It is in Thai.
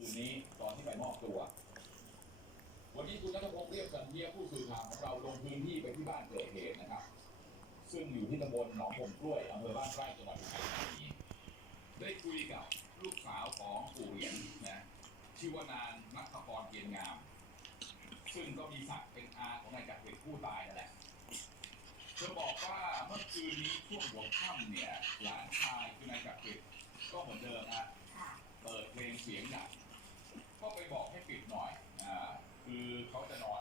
คืนนี้ตอนที่ไปมอบตัววันนี้คุณณัฐพงศ์เรียบสันเทียผู้สื่อข่าวของเราลงพื้นที่ไปที่บ้านเกิดเหตุนะครับซึ่งอยู่ที่ตำบลหนองผมกล้วยอำเภอบ้านไร่จังหวัดอุทัยธานีได้คุยกับลูกสาวของปู่เหรียญนะชื่อว่านางณัฐพรเกียรติงามซึ่งก็มีศักดิ์เป็นอาของนายจักริดผู้ตายนั่นแหละเธอบอกว่าเมื่อคืนนี้ช่วงหัวค่ำเนี่ยหลานชายคือนายจักริดก็เหมือนเดิมฮะเปิดเพลงเสียงดังก็ไปบอกให้ปิดหน่อยคือเขาจะนอน